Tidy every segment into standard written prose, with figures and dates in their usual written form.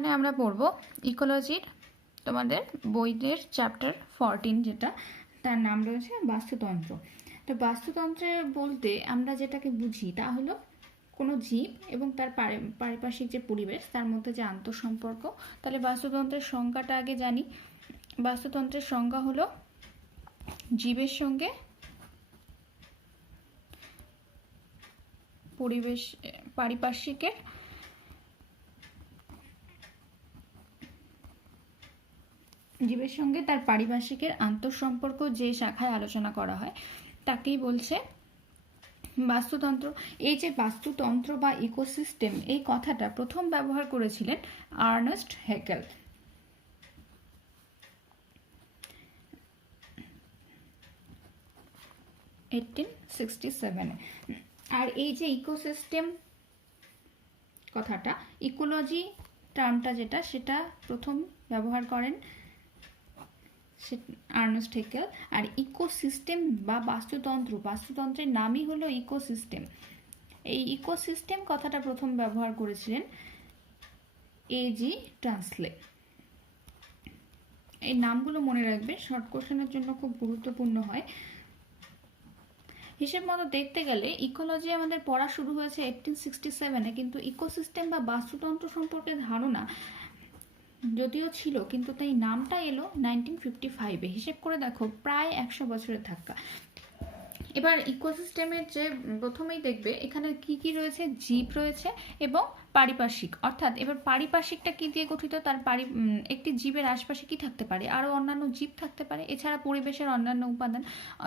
মানে আমরা পড়ব ইকোলজির তোমাদের বইয়ের চ্যাপ্টার 14, যেটা তার নাম রয়েছে বাস্তুতন্ত্র। তো বাস্তুতন্ত্রে বলতে আমরা যেটাকে বুঝি তা হলো কোনো জীব এবং তার পারিপার্শ্বিক যে পরিবেশ তার মধ্যে যে আন্তঃসম্পর্ক। তাহলে বাস্তুতন্ত্রের সংজ্ঞাটা আগে জানি। বাস্তুতন্ত্রের সংজ্ঞা হলো জীবের সঙ্গে পরিবেশ পারিপার্শ্বিকের জীবের সঙ্গে তার পারিপার্শ্বিকের আন্তঃসম্পর্ক যে শাখায় আলোচনা করা হয় তাকেই বলছে বাস্তুতন্ত্র। এই যে বাস্তুতন্ত্র বা ইকোসিস্টেম এই কথাটা প্রথম ব্যবহার করেছিলেন আর্নেস্ট হ্যাকেল। আর এই যে ইকোসিস্টেম কথাটা, ইকোলজি টার্মটা যেটা, সেটা প্রথম ব্যবহার করেন আর্নেস্ট হ্যাকেল। আর ইকোসিস্টেম বা বাস্তুতন্ত্রের নামই হলো ইকোসিস্টেম। এই ইকোসিস্টেম কথাটা প্রথম ব্যবহার করেছিলেন এজি ট্রান্সলে। এই নামগুলো মনে রাখবে, শর্ট কোশ্চেনের জন্য খুব গুরুত্বপূর্ণ হয়। হিসেব মতো দেখতে গেলে ইকোলজি আমাদের পড়া শুরু হয়েছে 1867-এ, কিন্তু ইকোসিস্টেম বা বাস্তুতন্ত্র সম্পর্কে ধারণা যদিও ছিল, কিন্তু তাই নামটা এলো 1955-এ। হিসেব করে দেখো, প্রায় 100 বছরের ধাক্কা। এবার ইকোসিস্টেমের যে প্রথমেই দেখবে এখানে কি কি রয়েছে, জীব রয়েছে এবং পারিপার্শ্বিক। অর্থাৎ এবার পারিপার্শ্বিকটা কি দিয়ে গঠিত, তার একটি জীবের আশপাশে কি থাকতে পারে, আরও অন্যান্য জীব থাকতে পারে, এছাড়া পরিবেশের অন্যান্য উপাদান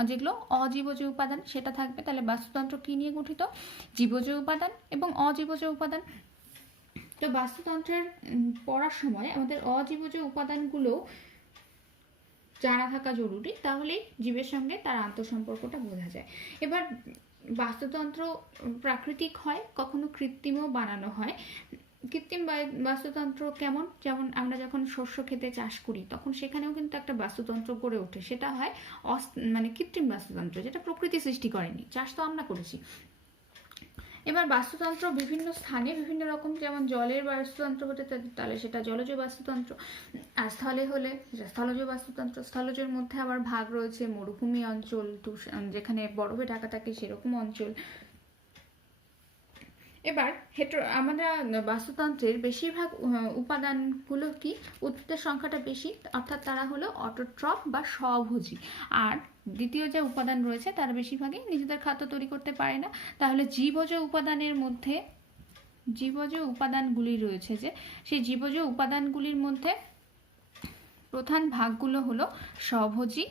যেগুলো অজীবজ উপাদান সেটা থাকবে। তাহলে বাস্তুতন্ত্র কি নিয়ে গঠিত, জীবজ উপাদান এবং অজীবজ উপাদান। তো বাস্তুতন্ত্রের পড়ার সময় আমাদের অজীবজ উপাদানগুলো জানা থাকা জরুরি, তাহলেই জীবের সঙ্গে তার আন্তঃসম্পর্কটা বোঝা যায়। এবার বাস্তুতন্ত্র প্রাকৃতিক হয়, কখনো কৃত্রিমও বানানো হয়। কৃত্রিম বাস্তুতন্ত্র কেমন, যেমন আমরা যখন শস্য খেতে চাষ করি তখন সেখানেও কিন্তু একটা বাস্তুতন্ত্র গড়ে ওঠে, সেটা হয় মানে কৃত্রিম বাস্তুতন্ত্র, যেটা প্রকৃতি সৃষ্টি করেনি, চাষ তো আমরা করেছি। এবার বাস্তুতন্ত্র বিভিন্ন স্থানে বিভিন্ন রকম, যেমন জলের বাস্তুতন্ত্র হতে তাহলে সেটা জলজ বাস্তুতন্ত্র, আর স্থলে হলে সেটা স্থলজ বাস্তুতন্ত্র। স্থলজের মধ্যে আবার ভাগ রয়েছে মরুভূমি অঞ্চল, যেখানে বরফে ঢাকা থাকে সেরকম অঞ্চল। এবার আমরা বাস্তুতন্ত্রের বেশিরভাগ উপাদানগুলো কি, উদ্ভিদের সংখ্যাটা বেশি, অর্থাৎ তারা হলো অটোট্রফ বা স্বভোজী। আর দ্বিতীয় যে উপাদান রয়েছে তারা বেশিরভাগই নিজেদের খাদ্য তৈরি করতে পারে না। তাহলে জীবজ উপাদানের মধ্যে জীবজ উপাদানগুলি রয়েছে, যে সেই জীবজ উপাদানগুলির মধ্যে প্রধান ভাগগুলো হলো স্বভোজী,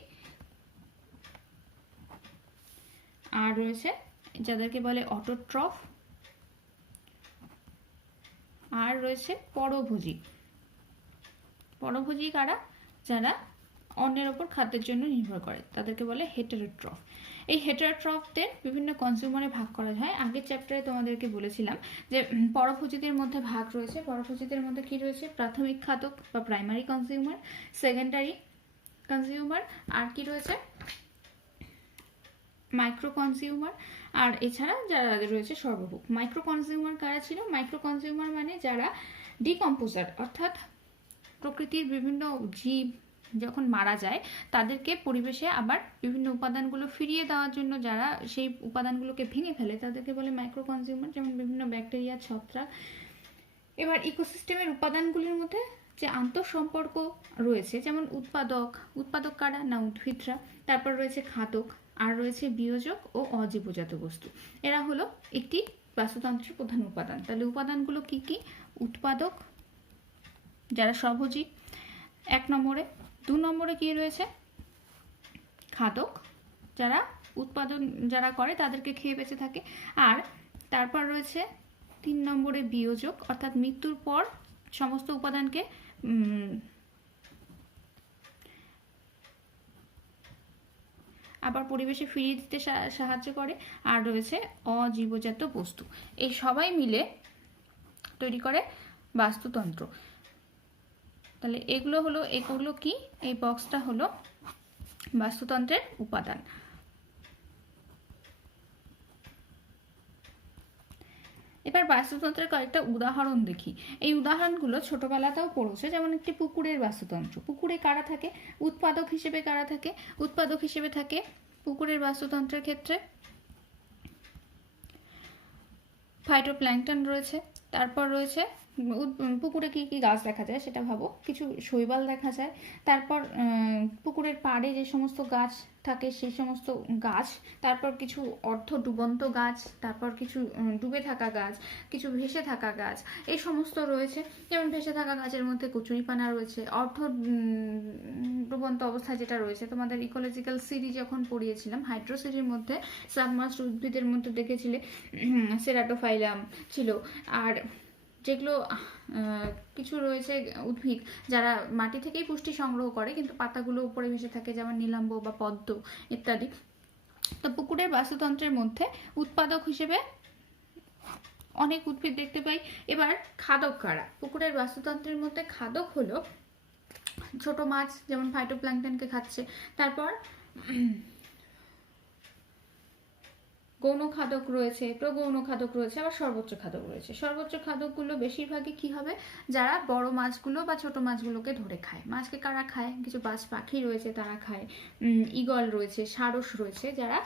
আর রয়েছে যাদেরকে বলে অটোট্রফ, আর রয়েছে পরভোজী। পরভোজী কারা, যারা অন্যের ওপর খাদ্যের জন্য নির্ভর করে, তাদেরকে বলে হেটেরোট্রফ। এই হেটেরোট্রফদের বিভিন্ন কনজিউমারে ভাগ করা হয়। আগের চ্যাপ্টারে তোমাদেরকে বলেছিলাম যে পরভোজীদের মধ্যে ভাগ রয়েছে। পরভোজীদের মধ্যে কি রয়েছে, প্রাথমিক খাদক বা প্রাইমারি কনজিউমার, সেকেন্ডারি কনজিউমার, আর কি রয়েছে মাইক্রো কনজিউমার, আর এছাড়া যারা রয়েছে সর্বভোগ। মাইক্রো কনজিউমার কারা ছিল, মাইক্রো কনজিউমার মানে যারা ডিকম্পোজার, অর্থাৎ প্রকৃতির বিভিন্ন জীব যখন মারা যায় তাদেরকে পরিবেশে আবার বিভিন্ন উপাদানগুলো ফিরিয়ে দেওয়ার জন্য যারা সেই উপাদানগুলোকে ভেঙে ফেলে তাদেরকে বলে মাইক্রো কনজিউমার, যেমন বিভিন্ন ব্যাকটেরিয়া, ছত্রাক। এবার ইকোসিস্টেমের উপাদানগুলির মধ্যে যে আন্তঃসম্পর্ক রয়েছে, যেমন উৎপাদক কারা না, উদ্ভিদরা। তারপর রয়েছে খাদক, আর রয়েছে বিয়োজক ও অজীবজাত বস্তু। এরা হলো একটি বাস্তুতন্ত্রের প্রধান উপাদান। তাহলে উপাদানগুলো কি কি, উৎপাদক যারা স্বভোজী 1 নম্বরে, 2 নম্বরে কি রয়েছে খাদক, যারা উৎপাদন যারা করে তাদেরকে খেয়ে বেঁচে থাকে। আর তারপর রয়েছে 3 নম্বরে বিয়োজক, অর্থাৎ মৃত্যুর পর সমস্ত উপাদানকে আবার পরিবেশে ফিরিয়ে দিতে সাহায্য করে। আর রয়েছে অজীবজাত বস্তু। এই সবাই মিলে তৈরি করে বাস্তুতন্ত্র। তাহলে এগুলো কি, এই বক্সটা হলো বাস্তুতন্ত্রের উপাদান। এবার বাস্তুতন্ত্রের কয়েকটা উদাহরণ দেখি। এই উদাহরণগুলো ছোটবেলাতেও পড়েছে। যেমন একটি পুকুরের বাস্তুতন্ত্র। পুকুরে কারা থাকে? উৎপাদক হিসেবে কারা থাকে? উৎপাদক হিসেবে থাকে পুকুরের বাস্তুতন্ত্রের ক্ষেত্রে ফাইটোপ্ল্যাঙ্কটন রয়েছে। তারপর রয়েছে পুকুরে কি কি গাছ দেখা যায় সেটা ভাবো। কিছু শৈবাল দেখা যায়। তারপর পুকুরের পাড়ে যে সমস্ত গাছ থাকে সেই সমস্ত গাছ, তারপর কিছু অর্ধ ডুবন্ত গাছ, তারপর কিছু ডুবে থাকা গাছ, কিছু ভেসে থাকা গাছ, এই সমস্ত রয়েছে। যেমন ভেসে থাকা গাছের মধ্যে কচুরিপানা রয়েছে। অর্ধ ডুবন্ত অবস্থায় যেটা রয়েছে, তোমাদের ইকোলজিক্যাল সিরি যখন পড়িয়েছিলাম, হাইড্রোসিরির মধ্যে সাবমার্সড উদ্ভিদের মধ্যে দেখেছিলে সেরাটোফাইলাম ছিল। আর যেগুলো কিছু রয়েছে উদ্ভিদ যারা মাটি থেকেই পুষ্টি সংগ্রহ করে কিন্তু পাতাগুলো উপরে ভেসে থাকে, যেমন নীলাম্ব বা পদ্ম ইত্যাদি। তো পুকুরের বাস্তুতন্ত্রের মধ্যে উৎপাদক হিসেবে অনেক উদ্ভিদ দেখতে পাই। এবার খাদক কারা? পুকুরের বাস্তুতন্ত্রের মধ্যে খাদক হলো ছোট মাছ, যেমন ফাইটোপ্ল্যাঙ্কটনকে খাচ্ছে। তারপর গৌণ খাদক রয়েছে, প্রগৌণ খাদক রয়েছে, আবার সর্বোচ্চ খাদক রয়েছে। সর্বোচ্চ খাদকগুলো বেশিরভাগই কি হবে? যারা বড় মাছগুলো বা ছোট মাছগুলোকে ধরে খায়। মাছকে কারা খায়? কিছু বাজ পাখি রয়েছে তারা খায়, ঈগল রয়েছে, সারস রয়েছে যারা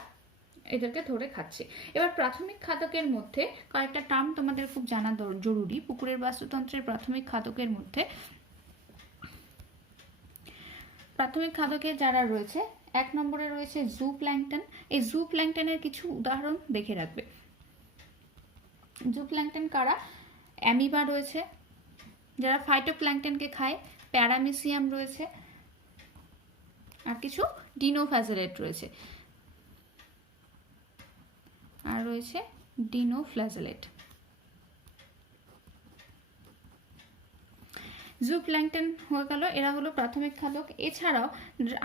এদেরকে ধরে খাচ্ছে। এবার প্রাথমিক খাদকের মধ্যে কয়েকটা টার্ম তোমাদের খুব জানা জরুরি। পুকুরের বাস্তুতন্ত্রের প্রাথমিক খাদকের মধ্যে প্রাথমিক খাদকে যারা রয়েছে, 1 নম্বরে রয়েছে জু প্ল্যাঙ্কটন। এই জু প্ল্যাঙ্কটনের কিছু উদাহরণ দেখে রাখবে। জু প্ল্যাঙ্কটন কারা? অ্যামিবা রয়েছে যারা ফাইটোপ্ল্যাঙ্কটনকে খায়, প্যারামিসিয়াম রয়েছে, আর কিছু ডিনোফ্ল্যাজেলেট রয়েছে, আর রয়েছে ডিনোফ্ল্যাজেলেট। জু প্ল্যাঙ্কটন হয়ে গেল, এরা হলো প্রাথমিক খাদক। এছাড়াও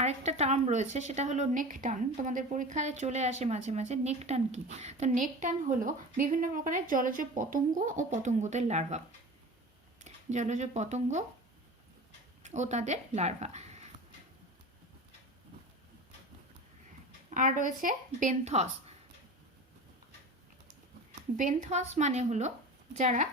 আরেকটা টার্ম রয়েছে, সেটা হলো নেকটান। তোমাদের পরীক্ষায় চলে আসে মাঝে মাঝে। নেকটান কি? তো নেকটান হলো বিভিন্ন প্রকারের জলজ পতঙ্গ ও পতঙ্গদের লার্ভা। জলজ পতঙ্গ ও তাদের লার্ভা। আর রয়েছে বেনথস। বেনথস মানে হলো যারা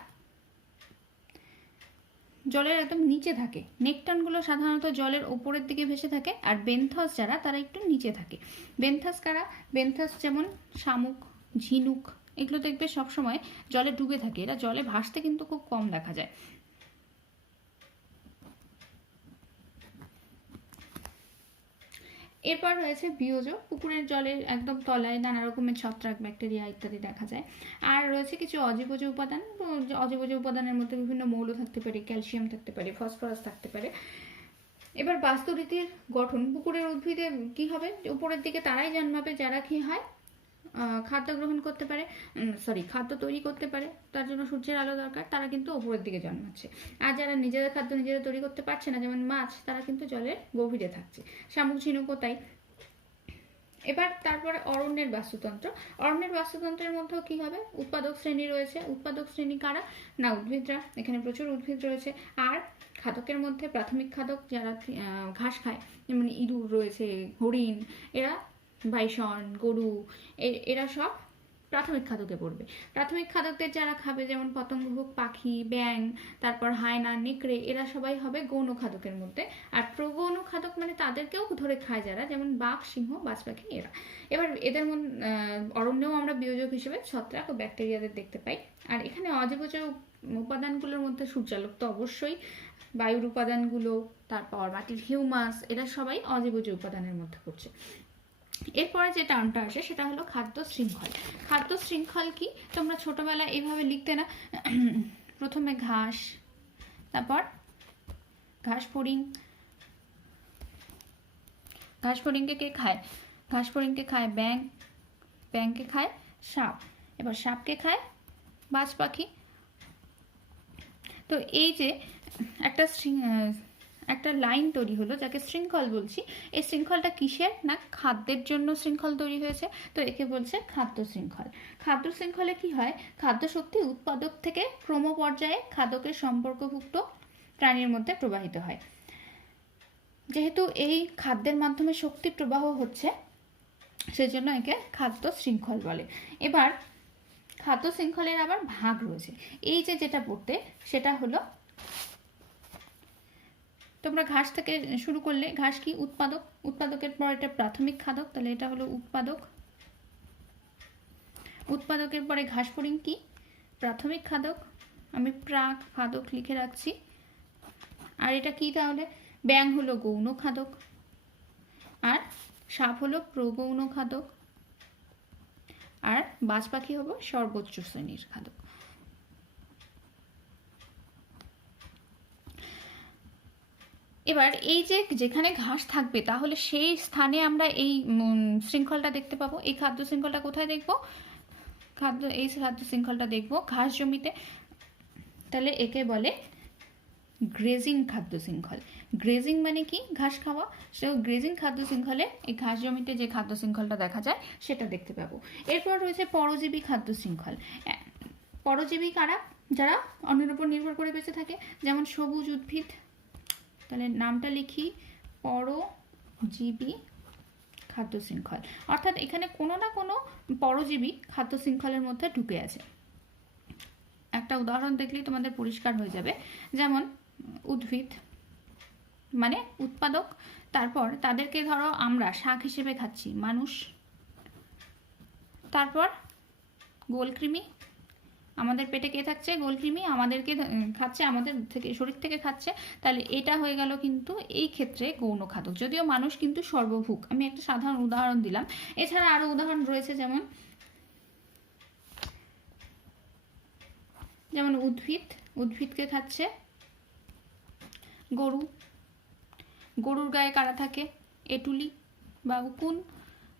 জলের একদম নিচে থাকে। নেকটানগুলো সাধারণত জলের ওপরের দিকে ভেসে থাকে, আর বেনথস যারা তারা একটু নিচে থাকে। বেনথস কারা? বেনথস যেমন শামুক, ঝিনুক, এগুলো দেখবে সবসময় জলে ডুবে থাকে। এরা জলে ভাসতে কিন্তু খুব কম দেখা যায়। এরপর রয়েছে বিয়োজ। পুকুরের জলের একদম তলায় নানা রকমের ছত্রাক, ব্যাকটেরিয়া ইত্যাদি দেখা যায়। আর রয়েছে কিছু অজীবজ উপাদান। অজীবজ উপাদানের মধ্যে বিভিন্ন মৌল থাকতে পারে, ক্যালসিয়াম থাকতে পারে, ফসফরাস থাকতে পারে। এবার বাস্তুরীতির গঠন। পুকুরের উদ্ভিদে কি হবে? উপরের দিকে তারাই জন্মাবে যারা কি হয়, খাদ্য গ্রহণ করতে পারে, খাদ্য তৈরি করতে পারে। তার জন্য সূর্যের আলো দরকার, তারা কিন্তু ওপরের দিকে জন্মাচ্ছে। আর যারা নিজেদের খাদ্য নিজেরা তৈরি করতে পারছে না, যেমন মাছ, তারা কিন্তু জলের গভীরে থাকছে। শামুক, ঝিনুকও তাই। এবার তারপরে অরণ্যের বাস্তুতন্ত্র। অরণ্যের বাস্তুতন্ত্রের মধ্যেও কি হবে? উৎপাদক শ্রেণী রয়েছে। উৎপাদক শ্রেণী কারা? না উদ্ভিদরা। এখানে প্রচুর উদ্ভিদ রয়েছে। আর খাদকের মধ্যে প্রাথমিক খাদক যারা ঘাস খায়, যেমন ইঁদুর রয়েছে, হরিণ, এরা বাইসন, গরু, এরা সব প্রাথমিক খাদকে পড়বে। প্রাথমিক খাদকদের যারা খাবে, যেমন পতঙ্গভোগ পাখি, ব্যাং, তারপর হায়না, নেকড়ে, এরা সবাই হবে গৌণ খাদকের মধ্যে। আর প্রগৌণ খাদক মানে তাদেরকেও ধরে খায় যারা, যেমন বাঘ, সিংহ, বাজ পাখি, এরা। এবার এদের মধ্যে অরণ্যেও আমরা বিয়োজক হিসেবে ছত্রাক ও ব্যাকটেরিয়াদের দেখতে পাই। আর এখানে অজীবজ উপাদানগুলোর মধ্যে সূর্যালোক তো অবশ্যই, বায়ুর উপাদানগুলো, তারপর মাটির হিউমাস, এরা সবাই অজীবজ উপাদানের মধ্যে পড়ছে। এরপরে যে টার্মটা আসে সেটা হলো খাদ্য শৃঙ্খল। খাদ্য শৃঙ্খল কি? তোমরা ছোটবেলায় এইভাবে লিখতে না, প্রথমে ঘাস, তারপর ঘাস ফড়িং। ঘাস ফড়িংকে কে খায়? ঘাস ফড়িংকে খায় ব্যাং, ব্যাংকে খায় সাপ, এবার সাপকে খায় বাজ পাখি। তো এই যে একটা লাইন তৈরি হলো, যাকে শৃঙ্খল বলছি। এই শৃঙ্খলটা কিসের? না খাদ্যের জন্য শৃঙ্খল তৈরি হয়েছে, তো একে বলছে খাদ্য শৃঙ্খল। খাদ্য শৃঙ্খলে কি হয়? খাদ্য শক্তি উৎপাদক থেকে ক্রম পর্যায়ে খাদকের সম্পর্কভুক্ত প্রাণীর মধ্যে প্রবাহিত হয়। যেহেতু এই খাদ্যের মাধ্যমে শক্তি প্রবাহ হচ্ছে, সেজন্য একে খাদ্য শৃঙ্খল বলে। এবার খাদ্য শৃঙ্খলের আবার ভাগ রয়েছে। এই যে যেটা পড়তে সেটা হলো, তোমরা ঘাস থেকে শুরু করলে, ঘাস কি? উৎপাদক। উৎপাদকের পর এটা প্রাথমিক খাদক, তাহলে এটা হলো উৎপাদক। উৎপাদকের পরে ঘাস ফড়িং কি? প্রাথমিক খাদক, আমি প্রাক খাদক লিখে রাখছি। আর এটা কি তাহলে? ব্যাং হলো গৌণ খাদক, আর সাপ হলো প্রগৌণ খাদক, আর বাজ পাখি হলো সর্বোচ্চ শ্রেণীর খাদক। এবার এই যে যেখানে ঘাস থাকবে তাহলে সেই স্থানে আমরা এই শৃঙ্খলটা দেখতে পাবো। এই খাদ্য শৃঙ্খলটা কোথায় দেখবো? এই খাদ্য শৃঙ্খলটা দেখবো ঘাস জমিতে। তাহলে একে বলে গ্রেজিং খাদ্য শৃঙ্খল। গ্রেজিং মানে কি? ঘাস খাওয়া। সে গ্রেজিং খাদ্য শৃঙ্খলে এই ঘাস জমিতে যে খাদ্য শৃঙ্খলটা দেখা যায় সেটা দেখতে পাবো। এরপর রয়েছে পরজীবী খাদ্য শৃঙ্খল। পরজীবী কারা? যারা অন্যের উপর নির্ভর করে বেঁচে থাকে, যেমন সবুজ উদ্ভিদ। তাহলে নামটা লিখি, পরজীবী খাদ্য শৃঙ্খল। অর্থাৎ এখানে কোনো না কোনো পরজীবী খাদ্য শৃঙ্খলের মধ্যে ঢুকে আছে। একটা উদাহরণ দেখলেই তোমাদের পরিষ্কার হয়ে যাবে। যেমন উদ্ভিদ মানে উৎপাদক, তারপর তাদেরকে ধরো আমরা শাক হিসেবে খাচ্ছি, মানুষ। তারপর গোলকৃমি, আমাদের পেটে কে থাকছে? গোলকৃমি আমাদেরকে খাচ্ছে, আমাদের থেকে শরীর থেকে খাচ্ছে। তাহলে এটা হয়ে গেল কিন্তু এই ক্ষেত্রে গৌণ খাদক, যদিও মানুষ কিন্তু সর্বভুক। আমি একটা সাধারণ উদাহরণ দিলাম। এছাড়া আরো উদাহরণ রয়েছে, যেমন উদ্ভিদকে খাচ্ছে গরু। গরুর গায়ে কারা থাকে? এটুলি বা উকুন।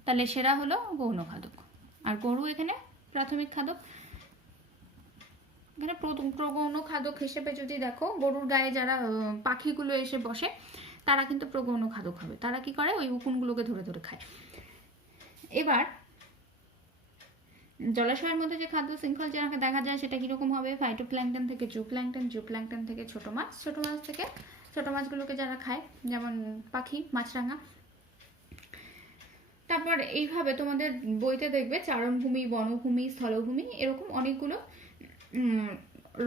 তাহলে সেরা হলো গৌণ খাদক, আর গরু এখানে প্রাথমিক খাদক। এখানে প্রগৌণ খাদক হিসেবে যদি দেখো, গরুর গায়ে যারা পাখিগুলো এসে বসে তারা কিন্তু প্রগৌণ খাদক হবে। তারা কি করে? ওই উকুনগুলোকে ধরে ধরে খায়। এবার জলাশয়ের মধ্যে যে খাদ্য শৃঙ্খল যাকে দেখা যায় সেটা কিরকম হবে? ফাইটোপ্ল্যাঙ্কটন থেকে জুপ্ল্যাঙ্কটন, জুপ্ল্যাঙ্কটন থেকে ছোট মাছ, ছোট মাছ থেকে ছোট মাছগুলোকে যারা খায়, যেমন পাখি, মাছরাঙা। তারপর এইভাবে তোমাদের বইতে দেখবে চারণভূমি, বনভূমি, স্থলভূমি, এরকম অনেকগুলো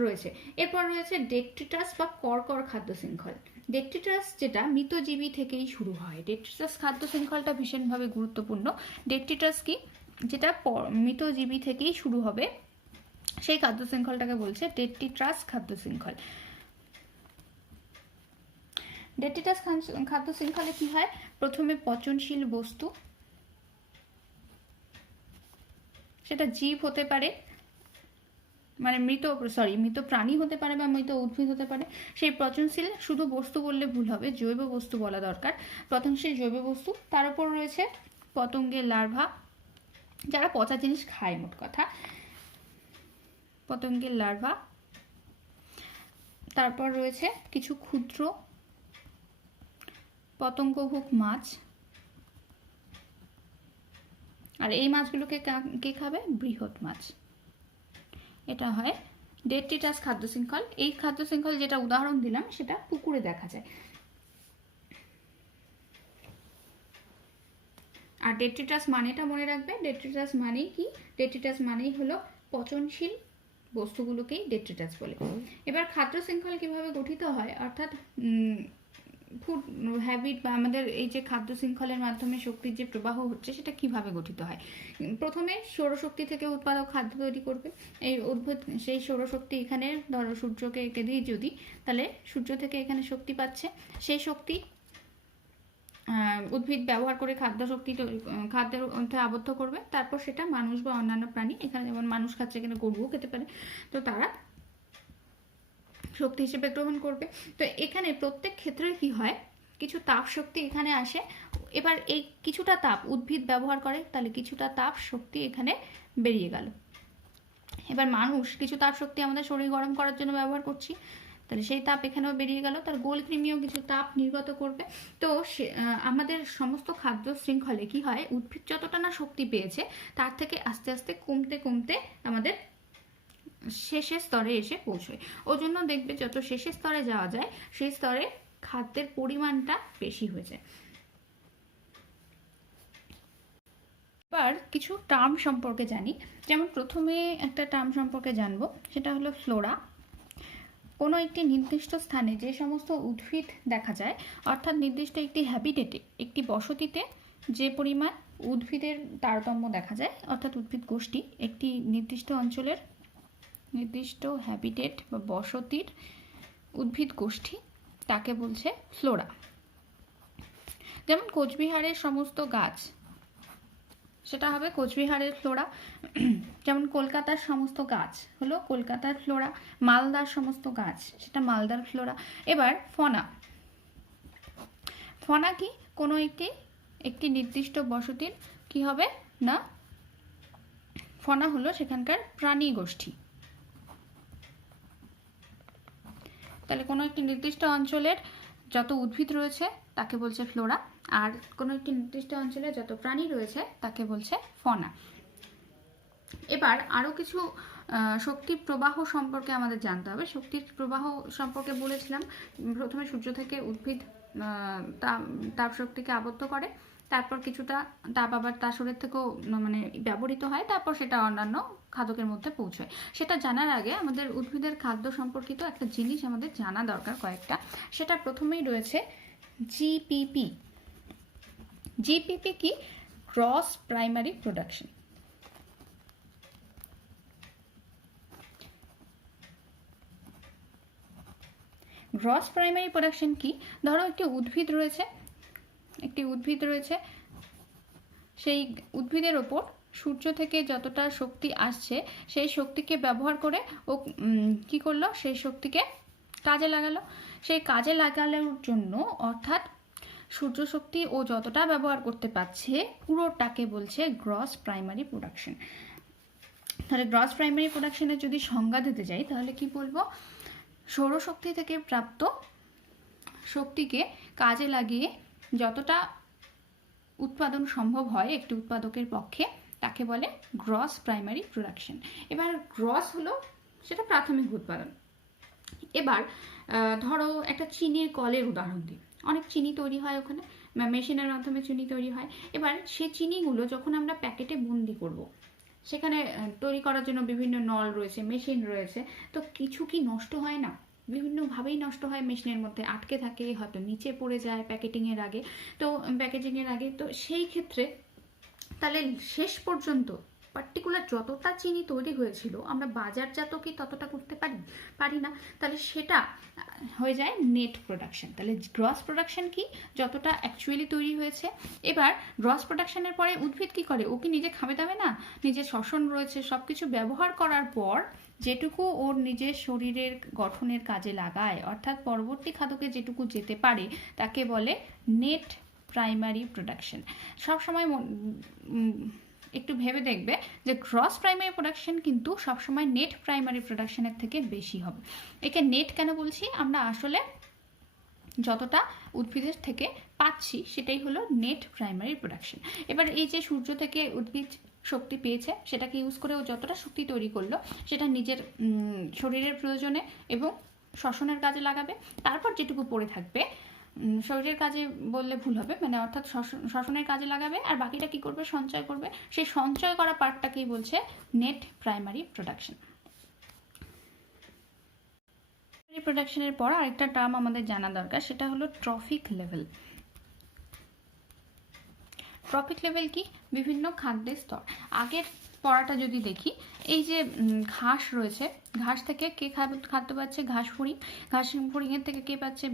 রয়েছে। এরপর রয়েছে ডেট্রিটাস বা কর্কর খাদ্য শৃঙ্খল। ডেট্রিটাস যেটা মৃতজীবী থেকেই শুরু হয়। ডেট্রিটাস খাদ্য শৃঙ্খলটা ভীষণভাবে গুরুত্বপূর্ণ। ডেট্রিটাস কি? যেটা মৃতজীবী থেকেই শুরু হবে, সেই খাদ্য শৃঙ্খলটাকে বলছে ডেট্রিটাস খাদ্য শৃঙ্খল। ডেট্রিটাস খাদ্য শৃঙ্খলে কি হয়? প্রথমে পচনশীল বস্তু, সেটা জীব হতে পারে, মানে মৃত প্রাণী হতে পারে বা মৃত উদ্ভিদ হতে পারে। সেই পচনশীল, শুধু বস্তু বললে ভুল হবে, জৈব বস্তু বলা দরকার। পচনশীল জৈব বস্তু। তার উপর রয়েছে পতঙ্গের লার্ভা, যারা পচা জিনিস খায়, মোট কথা পতঙ্গের লার্ভা। তারপর রয়েছে কিছু ক্ষুদ্র পতঙ্গভুক মাছ, আর এই মাছগুলোকে কে খাবে? বৃহৎ মাছ। এটা হয় ডেট্রিটাস খাদ্য শৃঙ্খল। এই খাদ্য শৃঙ্খল যেটা উদাহরণ দিলাম সেটা পুকুরে দেখা যায়। আর ডেট্রিটাস মানেটা মনে রাখবে। ডেট্রিটাস মানেই কি? ডেট্রিটাস মানেই হলো পচনশীল বস্তুগুলোকেই ডেট্রিটাস বলে। এবার খাদ্য শৃঙ্খল কিভাবে গঠিত হয়, অর্থাৎ ফুড হ্যাবিট বা আমাদের এই যে খাদ্য শৃঙ্খলের মাধ্যমে শক্তির যে প্রবাহ হচ্ছে সেটা কিভাবে গঠিত হয়? প্রথমে সৌরশক্তি থেকে উৎপাদক খাদ্য তৈরি করবে। এই উদ্ভিদ সেই সৌরশক্তি, এখানে ধরো সূর্যকে এঁকে দিই যদি, তাহলে সূর্য থেকে এখানে শক্তি পাচ্ছে। সেই শক্তি উদ্ভিদ ব্যবহার করে খাদ্যের মধ্যে আবদ্ধ করবে। তারপর সেটা মানুষ বা অন্যান্য প্রাণী, এখানে যেমন মানুষ খাচ্ছে, এখানে গরুও খেতে পারে, তো তারা শক্তি হিসেবে গ্রহণ করবে। তো এখানে প্রত্যেক ক্ষেত্রে কি হয়? কিছু তাপ শক্তি এখানে আসে। এবার এই কিছুটা তাপ উদ্ভিদ ব্যবহার করে, তাহলে কিছুটা তাপ শক্তি এখানে বেরিয়ে গেল। এবার মানুষ কিছু তাপ শক্তি আমাদের শরীর গরম করার জন্য ব্যবহার করছি, তাহলে সেই তাপ এখানেও বেরিয়ে গেল। তার গোলকৃমিও কিছু তাপ নির্গত করবে। তো আমাদের সমস্ত খাদ্য শৃঙ্খলে কি হয়? উদ্ভিদ যতটা না শক্তি পেয়েছে তার থেকে আস্তে আস্তে কমতে কমতে আমাদের শেষের স্তরে এসে পৌঁছয়। ওই জন্য দেখবে যত শেষের স্তরে যাওয়া যায় সেই স্তরে খাদ্যের পরিমাণটা বেশি হয়ে যায়। এবার কিছু টার্ম সম্পর্কে জানি। যেমন প্রথমে একটা টার্ম সম্পর্কে জানবো, সেটা হলো ফ্লোরা। কোনো একটি নির্দিষ্ট স্থানে যে সমস্ত উদ্ভিদ দেখা যায়, অর্থাৎ নির্দিষ্ট একটি হ্যাবিটেটে, একটি বসতিতে যে পরিমাণ উদ্ভিদের তারতম্য দেখা যায়, অর্থাৎ উদ্ভিদ গোষ্ঠী একটি নির্দিষ্ট অঞ্চলের নির্দিষ্ট হ্যাবিটেট বা বসতির উদ্ভিদ গোষ্ঠী, তাকে বলছে ফ্লোরা। যেমন কোচবিহারের সমস্ত গাছ, সেটা হবে কোচবিহারের ফ্লোরা। যেমন কলকাতার সমস্ত গাছ হলো কলকাতার ফ্লোরা। মালদার সমস্ত গাছ, সেটা মালদার ফ্লোরা। এবার ফনা। ফনা কি? কোনো একটি নির্দিষ্ট বসতির কি হবে না, ফনা হলো সেখানকার প্রাণী গোষ্ঠী। তাহলে কোনো একটি নির্দিষ্ট অঞ্চলের যত উদ্ভিদ রয়েছে তাকে বলছে ফ্লোরা, আর কোনো একটি নির্দিষ্ট অঞ্চলে যত প্রাণী রয়েছে তাকে বলছে ফনা। এবার আরও কিছু শক্তির প্রবাহ সম্পর্কে আমাদের জানতে হবে। শক্তির প্রবাহ সম্পর্কে বলেছিলাম, প্রথমে সূর্য থেকে উদ্ভিদ তাপ শক্তিকে আবদ্ধ করে, তারপর কিছুটা তাপ আবার তার শরীর থেকেও মানে ব্যবহৃত হয়, তারপর সেটা অন্যান্য খাদকের মধ্যে পৌঁছয়। সেটা জানার আগে আমাদের উদ্ভিদের খাদ্য সম্পর্কিত একটা জিনিস আমাদের জানা দরকার কয়েকটা। সেটা প্রথমেই রয়েছে জিপিপি। জিপিপি কি? Gross primary production. Gross primary production কি? ধরো একটি উদ্ভিদ রয়েছে, সেই উদ্ভিদের ওপর সূর্য থেকে যতটা শক্তি আসছে সেই শক্তিকে ব্যবহার করে ও কি করলো, সেই শক্তিকে কাজে লাগালো। সেই কাজে লাগানোর জন্য, অর্থাৎ সূর্য শক্তি ও যতটা ব্যবহার করতে পারছে পুরোটাকে বলছে গ্রস প্রাইমারি প্রোডাকশন। তাহলে গ্রস প্রাইমারি প্রোডাকশনের যদি সংজ্ঞা দিতে যাই তাহলে কি বলবো? সৌরশক্তি থেকে প্রাপ্ত শক্তিকে কাজে লাগিয়ে যতটা উৎপাদন সম্ভব হয় একটি উৎপাদকের পক্ষে, তাকে বলে গ্রস প্রাইমারি প্রোডাকশন। এবার গ্রস হলো সেটা প্রাথমিক উৎপাদন। এবার ধরো একটা চিনির কলের উদাহরণ দিই। অনেক চিনি তৈরি হয় ওখানে, মেশিনের মাধ্যমে চিনি তৈরি হয়। এবার সেই চিনিগুলো যখন আমরা প্যাকেটে বন্দি করব, সেখানে তৈরি করার জন্য বিভিন্ন নল রয়েছে, মেশিন রয়েছে, তো কিছু কি নষ্ট হয় না? বিভিন্নভাবেই নষ্ট হয়, মেশিনের মধ্যে আটকে থাকে, হয়তো নিচে পড়ে যায় প্যাকেজিংয়ের আগে। তো সেই ক্ষেত্রে তাহলে শেষ পর্যন্ত পার্টিকুলার যতটা চিনি তৈরি হয়েছিল আমরা বাজারজাত কি ততটা করতে পারি না, তাহলে সেটা হয়ে যায় নেট প্রোডাকশন। তাহলে গ্রস প্রোডাকশন কি? যতটা অ্যাকচুয়ালি তৈরি হয়েছে। এবার গ্রস প্রোডাকশনের পরে উদ্ভিদ কি করে? ও কি নিজে খাবে দাবে না, নিজের শ্বসন রয়েছে, সব কিছু ব্যবহার করার পর যেটুকু ওর নিজের শরীরের গঠনের কাজে লাগায়, অর্থাৎ পরবর্তী খাদকে যেটুকু যেতে পারে, তাকে বলে নেট প্রাইমারি প্রোডাকশন। সবসময় একটু ভেবে দেখবে যে গ্রস প্রাইমারি প্রোডাকশন কিন্তু সবসময় নেট প্রাইমারি প্রোডাকশনের থেকে বেশি হবে। একে নেট কেন বলছি? আমরা আসলে যতটা উদ্ভিদের থেকে পাচ্ছি সেটাই হলো নেট প্রাইমারি প্রোডাকশন। এবার এই যে সূর্য থেকে উদ্ভিদ শক্তি পেয়েছে, সেটাকে ইউজ করে ও যতটা শক্তি তৈরি করলো সেটা নিজের শরীরের প্রয়োজনে এবং শ্বসনের কাজে লাগাবে। তারপর যেটুকু পড়ে থাকবে, শরীরের কাজে বললে ভুল হবে, মানে অর্থাৎ শ্বসনের কাজে লাগাবে, আর বাকিটা কি করবে? সঞ্চয় করবে। সেই সঞ্চয় করা পার্টটাকেই বলছে নেট প্রাইমারি প্রোডাকশন। প্রোডাকশনের পর আরেকটা টার্ম আমাদের জানা দরকার, সেটা হলো ট্রফিক লেভেল। ট্রফিক লেভেল কি? বিভিন্ন খাদ্যের স্তর। আগের পড়াটা যদি দেখি, এই যে ঘাস রয়েছে, ঘাস থেকে কে খাদ্য পাচ্ছে? ঘাস ফড়িংয়ের থেকে কে পাচ্ছে?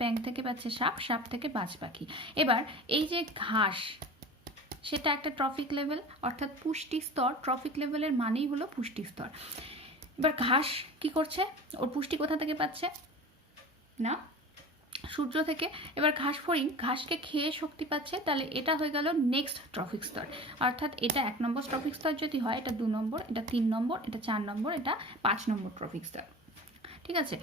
ব্যাং থেকে পাচ্ছে সাপ থেকে বাজ পাখি। এবার এই যে ঘাস, সেটা একটা ট্রফিক লেভেল, অর্থাৎ পুষ্টি স্তর। ট্রফিক লেভেলের মানেই হলো পুষ্টি স্তর। এবার ঘাস কি করছে? ওর পুষ্টি কোথা থেকে পাচ্ছে? না, সূর্য থেকে। এবার ঘাসকে খেয়ে শক্তি পাচ্ছে, তাহলে এটা হয়ে গেল নেক্সট ট্রফিক স্তর। অর্থাৎ এটা 1 নম্বর ট্রফিক স্তর যদি হয়, এটা 2 নম্বর, এটা 3 নম্বর, এটা 4 নম্বর, এটা 5 নম্বর ট্রফিক স্তর। ঠিক আছে?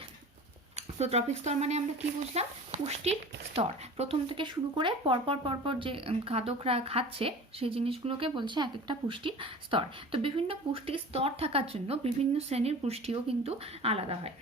তো ট্রফিক স্তর মানে আমরা কি বুঝলাম? পুষ্টির স্তর। প্রথম থেকে শুরু করে পরপর যে খাদকরা খাচ্ছে সেই জিনিসগুলোকে বলছে এক একটা পুষ্টির স্তর। তো বিভিন্ন পুষ্টির স্তর থাকার জন্য বিভিন্ন শ্রেণীর পুষ্টিও কিন্তু আলাদা হয়।